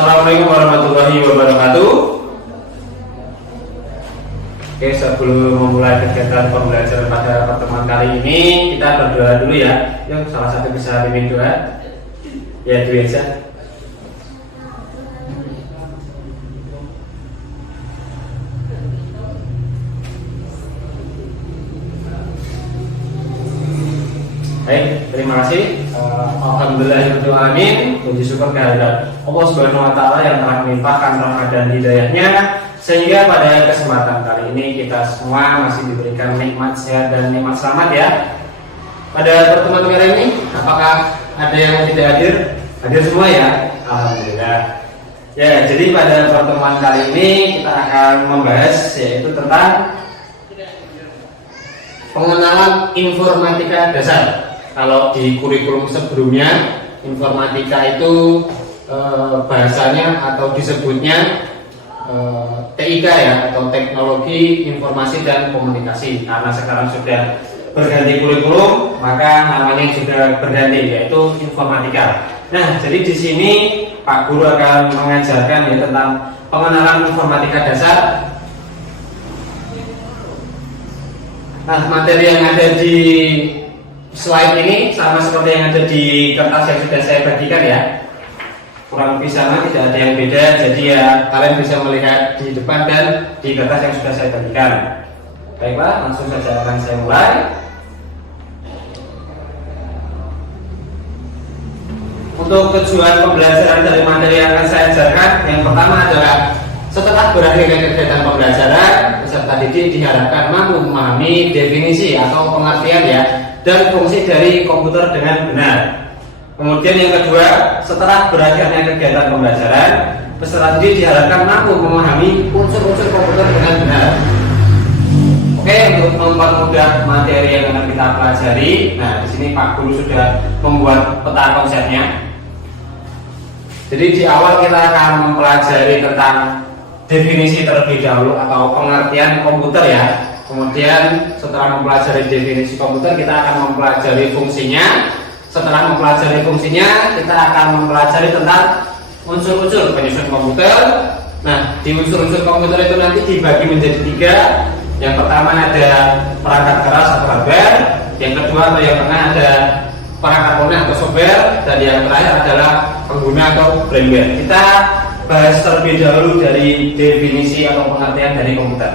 Assalamualaikum warahmatullahi wabarakatuh. Oke, sebelum memulai kegiatan pembelajaran pada pertemuan kali ini, kita berdoa dulu ya. Yuk, salah satu bisa pimpin doa. Ya, dulu aja. Baik, terima kasih. Alhamdulillahirobbilalamin. Puji syukur kehadirat Allah Subhanahu wa taala yang telah melimpahkan rahmat dan hidayahnya sehingga pada kesempatan kali ini kita semua masih diberikan nikmat sehat dan nikmat selamat ya. Pada pertemuan kali ini, apakah ada yang tidak hadir? Hadir semua ya? Alhamdulillah. Ya, jadi pada pertemuan kali ini kita akan membahas yaitu tentang pengenalan informatika dasar. Kalau di kurikulum sebelumnya informatika itu bahasanya atau disebutnya TIK ya, atau Teknologi Informasi dan Komunikasi. Karena sekarang sudah berganti kurikulum, maka namanya juga berganti yaitu informatika. Nah, jadi di sini Pak Guru akan mengajarkan ya tentang pengenalan informatika dasar. Nah, materi yang ada di slide ini sama seperti yang ada di kertas yang sudah saya bagikan ya. Kurang lebih sama, tidak ada yang beda. Jadi ya kalian bisa melihat di depan dan di kertas yang sudah saya bagikan. Baiklah, langsung saja akan saya mulai. Untuk tujuan pembelajaran dari materi yang akan saya ajarkan, yang pertama adalah setelah berakhirnya kegiatan pembelajaran, peserta didik diharapkan mampu memahami definisi atau pengertian ya dan fungsi dari komputer dengan benar. Kemudian yang kedua, setelah berakhirnya kegiatan pembelajaran, peserta didik diharapkan mampu memahami unsur-unsur komputer dengan benar. Oke, untuk mempermudah materi yang akan kita pelajari, nah di sini Pak Guru sudah membuat peta konsepnya. Jadi di awal kita akan mempelajari tentang definisi terlebih dahulu atau pengertian komputer ya. Kemudian setelah mempelajari definisi komputer, kita akan mempelajari fungsinya. Setelah mempelajari fungsinya, kita akan mempelajari tentang unsur-unsur penyusun komputer. Nah, di unsur-unsur komputer itu nanti dibagi menjadi 3. Yang pertama ada perangkat keras atau hardware. Yang kedua atau yang tengah ada perangkat lunak atau software. Dan yang terakhir adalah pengguna atau firmware. Kita bahas terlebih dahulu dari definisi atau pengertian dari komputer.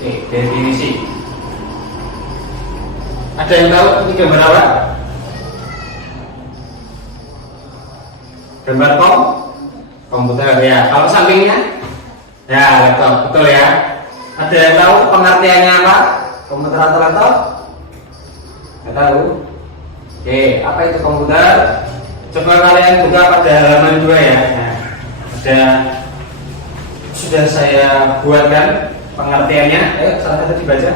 Oke, definisi. Ada yang tahu ini gambar apa? Gambar komputer ya. Kalau sampingnya? Ya, laptop, betul ya. Ada yang tahu pengertiannya apa? Komputer atau laptop? Nggak tahu. Oke, apa itu komputer? Coba kalian buka pada halaman 2 ya. Nah, sudah saya buatkan pengertiannya. Ayo salah satu dibaca.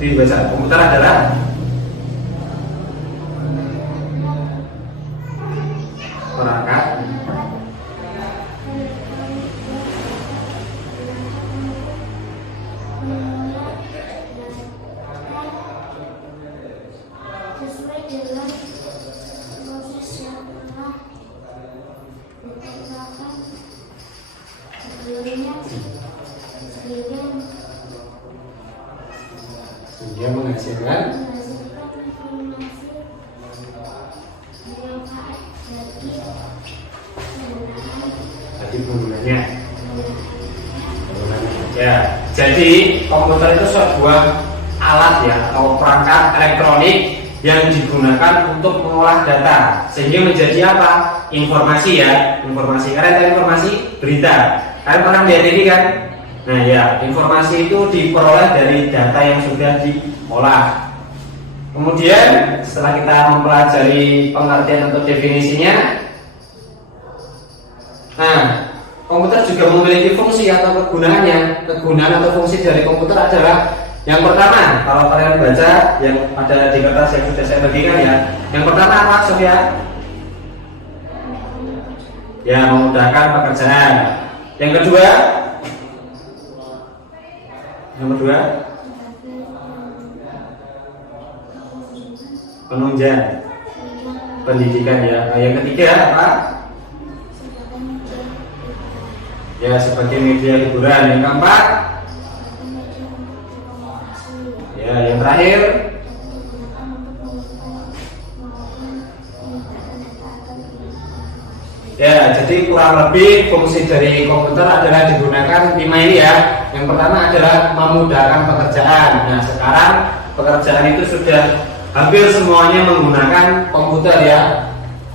Dibaca. Komputer adalah perangkat dia menghasilkan tadi penggunanya ya. Jadi komputer itu sebuah alat ya atau perangkat elektronik yang digunakan untuk mengolah data sehingga menjadi apa? Informasi ya, informasi. Karena informasi berita. Kalian pernah lihat ini kan? Nah ya, informasi itu diperoleh dari data yang sudah diolah. Kemudian setelah kita mempelajari pengertian atau definisinya, nah komputer juga memiliki fungsi atau kegunaannya. Kegunaan atau fungsi dari komputer adalah yang pertama, kalau kalian baca yang ada di kertas yang sudah saya bagikan ya. Yang pertama apa Sofia? Ya, memudahkan pekerjaan. Yang kedua, penunjang. pendidikan ya. Nah, yang ketiga apa? Ya, sebagai media hiburan. Yang keempat, ya, yang terakhir, ya, jadi kurang lebih fungsi dari komputer adalah digunakan 5 ini ya. Yang pertama adalah memudahkan pekerjaan. Nah, sekarang pekerjaan itu sudah hampir semuanya menggunakan komputer ya.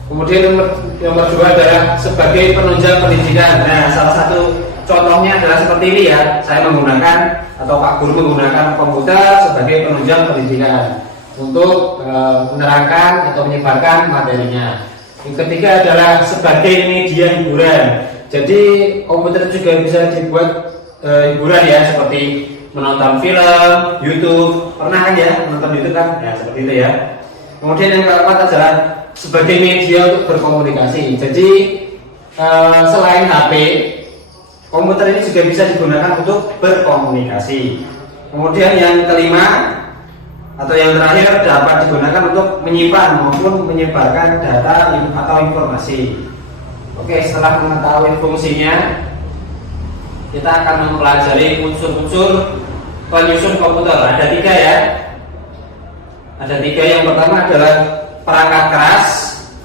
Kemudian yang kedua adalah sebagai penunjang pendidikan. Nah, salah satu contohnya adalah seperti ini ya. Saya menggunakan atau Pak Guru menggunakan komputer sebagai penunjang pendidikan untuk menerangkan atau menyebarkan materinya. Yang ketiga adalah sebagai media hiburan. Jadi komputer juga bisa dibuat hiburan ya, seperti menonton film, YouTube. Pernah kan ya menonton YouTube kan? Ya, seperti itu ya. Kemudian yang keempat adalah sebagai media untuk berkomunikasi. Jadi selain HP, komputer ini juga bisa digunakan untuk berkomunikasi. Kemudian yang kelima atau yang terakhir dapat digunakan untuk menyimpan maupun menyebarkan data atau informasi. Oke, setelah mengetahui fungsinya, kita akan mempelajari unsur-unsur penyusun komputer. Ada 3 ya. Ada 3. Yang pertama adalah perangkat keras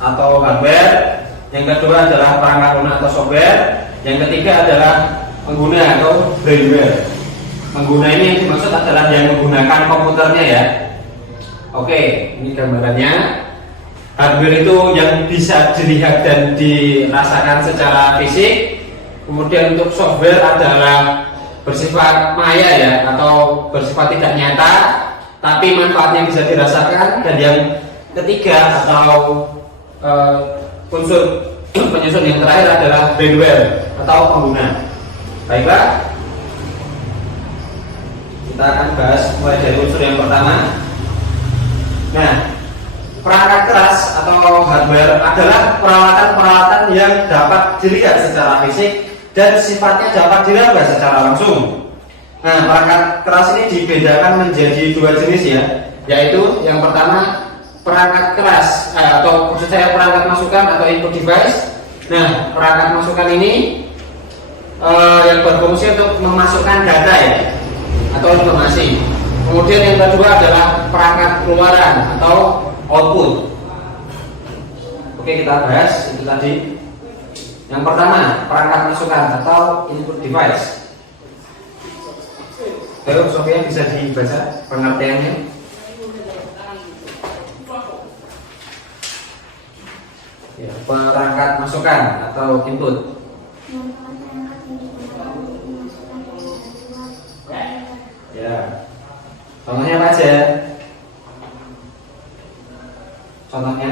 atau hardware. Yang kedua adalah perangkat lunak atau software. Yang ketiga adalah pengguna atau firmware. Pengguna ini yang dimaksud adalah yang menggunakan komputernya ya. Oke, ini gambarannya. Hardware itu yang bisa dilihat dan dirasakan secara fisik. Kemudian untuk software adalah bersifat maya ya, atau bersifat tidak nyata, tapi manfaatnya bisa dirasakan. Dan yang ketiga atau unsur penyusun yang terakhir adalah firmware atau pengguna. Baiklah, kita akan bahas mulai dari unsur yang pertama. Nah, perangkat keras atau hardware adalah peralatan-peralatan yang dapat dilihat secara fisik dan sifatnya dapat diraba secara langsung. Nah, perangkat keras ini dibedakan menjadi 2 jenis ya, yaitu yang pertama perangkat keras atau maksud saya perangkat masukan atau input device. Nah, perangkat masukan ini yang berfungsi untuk memasukkan data ya atau informasi. Kemudian yang kedua adalah perangkat keluaran atau output. Oke, kita bahas itu tadi. Yang pertama, perangkat masukan atau input device. Ayo, Sofia bisa dibaca pengertiannya. Ya, perangkat masukan atau input. Ya. Contohnya apa aja? Contohnya?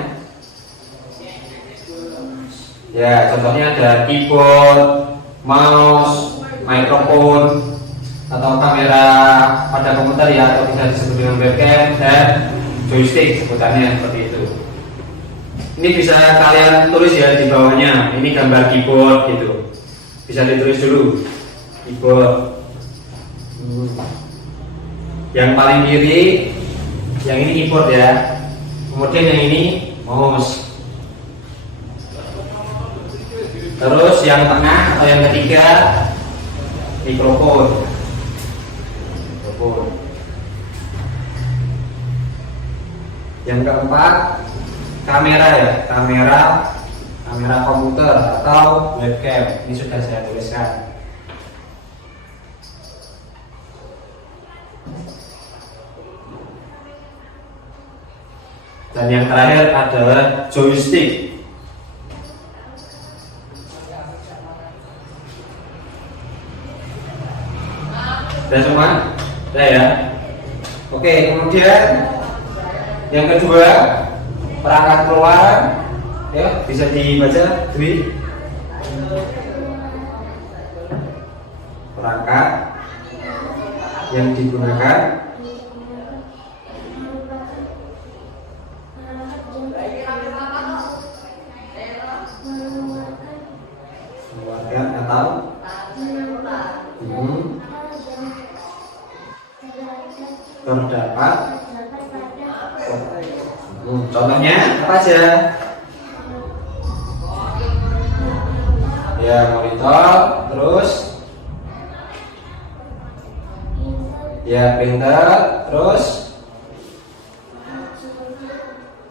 Ya, contohnya ada keyboard, mouse, mikrofon, atau kamera pada komputer ya, atau bisa disebut dengan webcam, dan joystick sebutannya seperti itu. Ini bisa kalian tulis ya di bawahnya. Ini gambar keyboard gitu. Bisa ditulis dulu. Keyboard. Yang paling kiri, yang ini keyboard ya. Kemudian yang ini mouse. Terus yang tengah atau yang ketiga mikrofon. Yang keempat kamera ya, kamera komputer atau webcam. Ini sudah saya tuliskan. Dan yang terakhir adalah joystick. Sudah semua? Sudah ya? Oke, kemudian yang kedua, perangkat keluar. Ya, bisa dibaca Dwi. Perangkat yang digunakan atau terdapat contohnya apa aja? Ya, monitor, terus ya printer, terus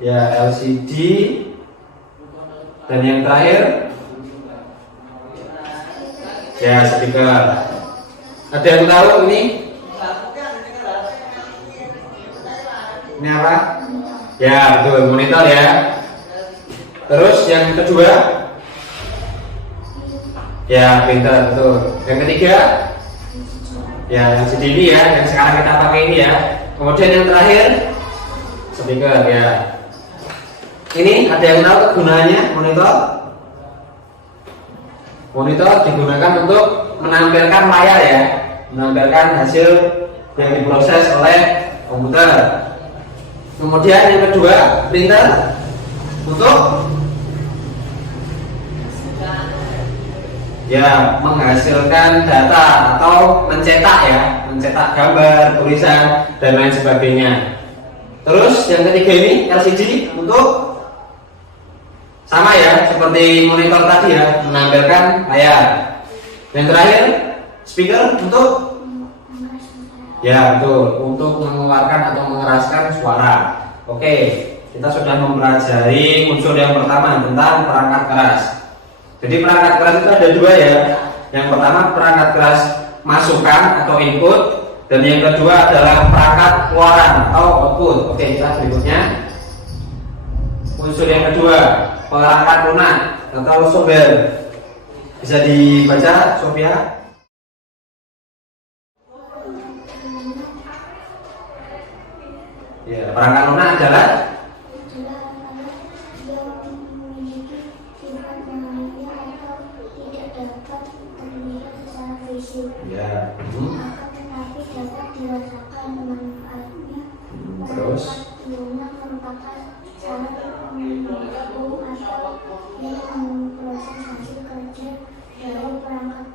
ya LCD, dan yang terakhir ya speaker. Ada yang tahu ini? Ini apa? Ya betul, monitor ya. Terus yang kedua ya printer, betul. Yang ketiga ya LCD ini ya, yang sekarang kita pakai ini ya. Kemudian yang terakhir speaker ya. Ini ada yang tahu kegunaannya monitor? Monitor digunakan untuk menampilkan layar ya, menampilkan hasil yang diproses oleh komputer. Kemudian yang kedua printer untuk ya menghasilkan data atau mencetak ya, mencetak gambar, tulisan dan lain sebagainya. Terus yang ketiga ini LCD untuk sama ya, seperti monitor tadi ya, menampilkan layar. Yang terakhir speaker untuk ya betul, untuk mengeluarkan atau mengeraskan suara. Oke, kita sudah mempelajari unsur yang pertama tentang perangkat keras. Jadi perangkat keras itu ada dua ya. Yang pertama perangkat keras masukan atau input, dan yang kedua adalah perangkat keluaran atau output. Oke, kita berikutnya. Unsur yang kedua, perangkat lunak atau software. Bisa dibaca, Sophia? Ya, perangkat lunak adalah ya, tetapi dapat dirasakan manfaatnya. Terus Lunak merupakan cara menghitung atau memproses hasil kerja dari perangkat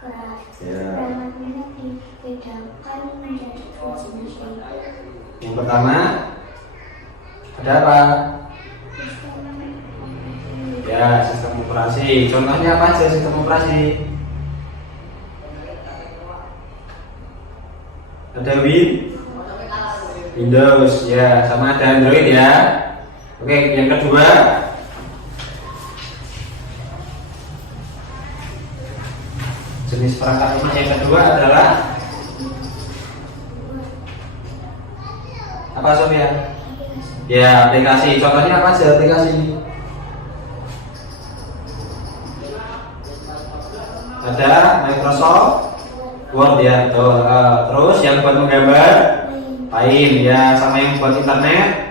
keras. ya. Perangkat lunak dibedakan menjadi dua jenis, Yang pertama ada apa? Ya, sistem operasi. Contohnya apa aja sistem operasi? Ada Windows ya, sama ada Android ya. Oke, yang kedua jenis perangkat lunak yang kedua adalah apa, Sophia? Ya, aplikasi. Contohnya apa aja aplikasi? Ada Microsoft Word ya, betul. Terus yang buat menggambar Paint ya, sama yang buat internet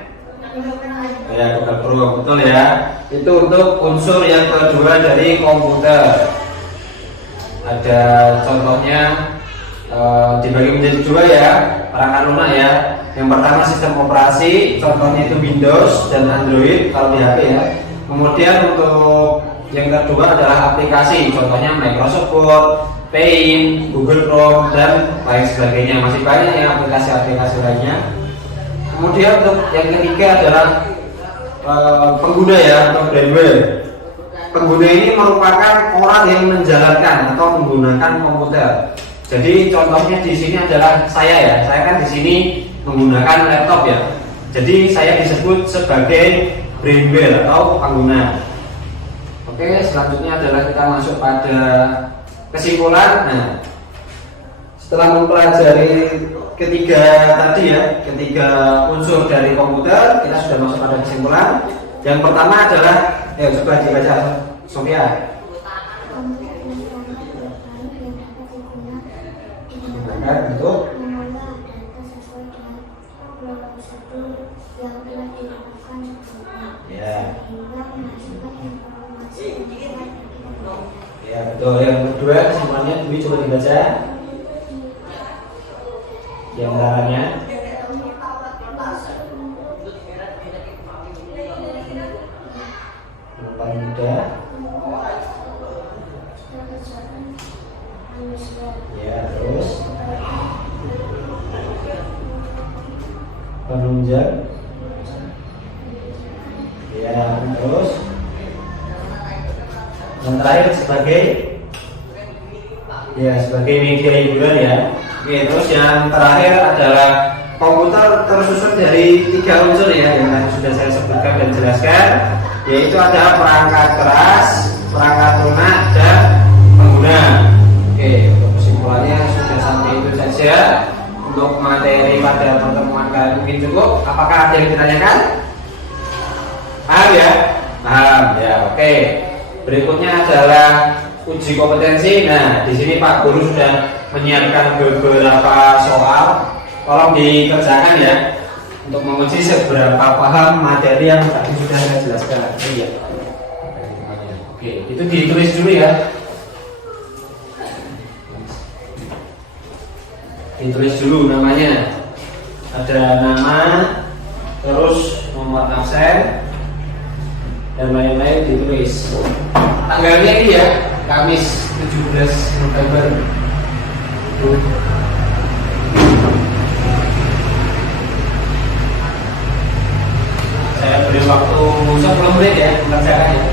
ya Google Chrome, betul ya. Itu untuk unsur yang kedua dari komputer. Ada contohnya dibagi menjadi dua ya, perangkat lunak ya. Yang pertama sistem operasi, contohnya itu Windows dan Android kalau di HP ya. Kemudian untuk yang kedua adalah aplikasi, contohnya Microsoft Word, Paint, Google Chrome dan lain sebagainya. Masih banyak ya aplikasi-aplikasi lainnya. Kemudian untuk yang ketiga adalah pengguna ya, atau brainware. Pengguna ini merupakan orang yang menjalankan atau menggunakan komputer. Jadi contohnya di sini adalah saya ya. Saya kan di sini menggunakan laptop ya. Jadi saya disebut sebagai brainware atau pengguna. Oke, selanjutnya adalah kita masuk pada kesimpulan. Nah, setelah mempelajari ketiga tadi ya, ketiga unsur dari komputer, kita sudah masuk pada kesimpulan. Yang pertama adalah, coba dibaca Sophia. Digunakan untuk mengolah data sesuai dengan prosedur yang telah dilakukan sebelumnya, ya, sehingga menghasilkan informasi yang tepat. ya betul. Yang kedua kesimpulannya, Dwi coba dibaca. Di antaranya yang paling mudah ya, terus penunjang ya, terus yang terakhir sebagai sebagai media hiburan ya. Oke, terus yang terakhir adalah komputer tersusun dari 3 unsur ya, yang tadi sudah saya sebutkan dan jelaskan, yaitu ada perangkat keras, perangkat lunak, dan pengguna. Oke, untuk kesimpulannya sudah sampai itu saja untuk materi pada pertemuan kali mungkin cukup. Apakah ada yang ditanyakan? Paham ya? Paham ya. Oke. Berikutnya adalah uji kompetensi. Nah, di sini Pak Guru sudah menyiapkan beberapa soal. Tolong dikerjakan ya untuk menguji seberapa paham materi yang tadi sudah saya jelaskan. Iya. Oke, itu ditulis dulu ya. Ditulis dulu namanya. Ada nama, terus nomor absen dan lain-lain ditulis. Tanggalnya ini ya, Kamis 17 November. Saya beri waktu 10 menit ya mengerjakannya.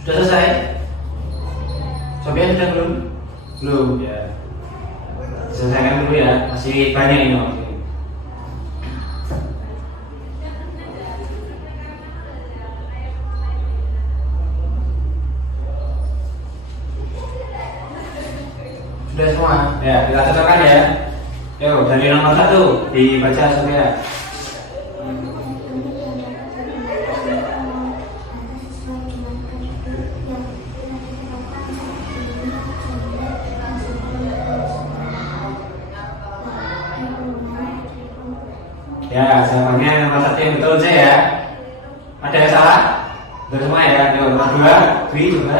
Sudah selesai? Sofian sudah belum? Belum ya. Selesaikan dulu ya, masih banyak ini waktu. Sudah semua? Ya, kita cocokkan ya. Yuk, dari nomor 1 dibaca Sofian. Ya, jawabannya nomor 1 yang betul saja ya. Ada yang salah? Betul semua ya. Yuk, nomor 2, Dwi coba.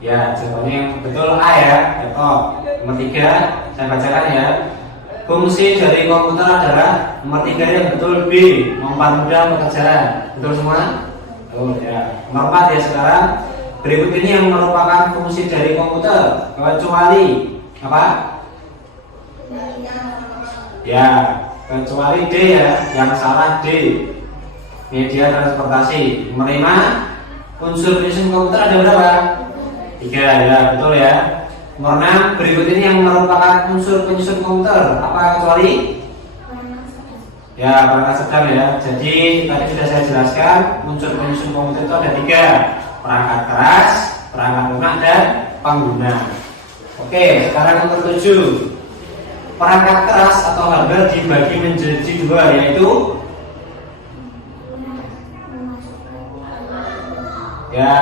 Ya, jawabannya yang betul A ya, laptop. Nomor 3, saya bacakan ya. Fungsi dari komputer adalah nomor 3 yang betul B, mempermudah pekerjaan. Betul semua? Betul ya. Nomor 4 ya sekarang. Berikut ini yang merupakan fungsi dari komputer kecuali apa? Ya, kecuali D ya, yang salah D. Media transportasi. Nomor 5, unsur penyusun komputer ada berapa? 3 ya, betul ya. Nomor 6, berikut ini yang merupakan unsur penyusun komputer apa kecuali? Ya, perangkat sedang ya. Jadi tadi sudah saya jelaskan unsur penyusun komputer itu ada 3, perangkat keras, perangkat lunak, dan pengguna. Oke, sekarang nomor 7. Perangkat keras atau hardware dibagi menjadi dua, yaitu ya,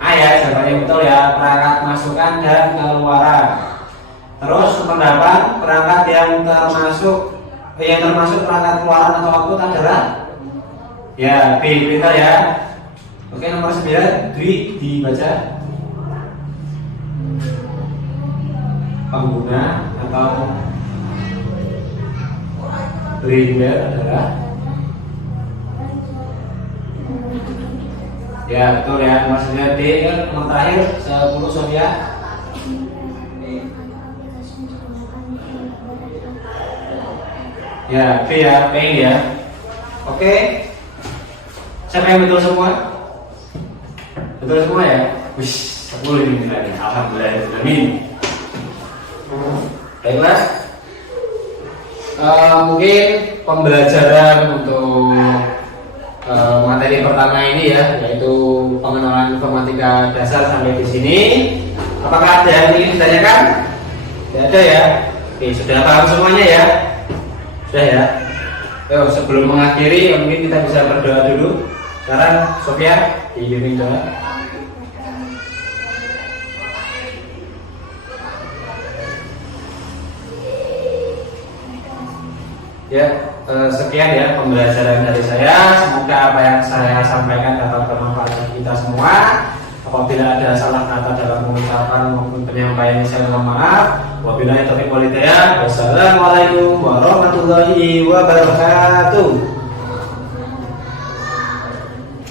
ya jawabannya betul ya, perangkat masukan dan keluaran. Terus nomor 8, perangkat yang termasuk perangkat keluaran atau output adalah ya B, printer ya. Oke, nomor 9, Dwi dibaca. Pengguna atau brander adalah ya betul ya, nomor 9 D. Nomor terakhir 10 Sofia. Ya, B ya, paint ya. Oke. Siapa yang betul semua? Betul semua ya? Wih, 10 ini nilainya. Alhamdulillah. Baiklah. Mungkin pembelajaran untuk materi pertama ini ya, yaitu pengenalan informatika dasar sampai di sini. Apakah ada yang ingin ditanyakan? Tidak ada ya? Oke, sudah paham semuanya ya? Sudah ya? Yuk, sebelum mengakhiri mungkin kita bisa berdoa dulu. Sekarang Sofia dibimbing doa. Ya, sekian ya pembelajaran dari saya. Semoga apa yang saya sampaikan dapat bermanfaat bagi kita semua. Apabila ada salah kata dalam pengucapan maupun penyampaian, saya mohon maaf. Wabillahi taufiq wal hidayah. Wassalamualaikum warahmatullahi wabarakatuh.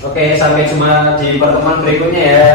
Oke, sampai jumpa di pertemuan berikutnya ya.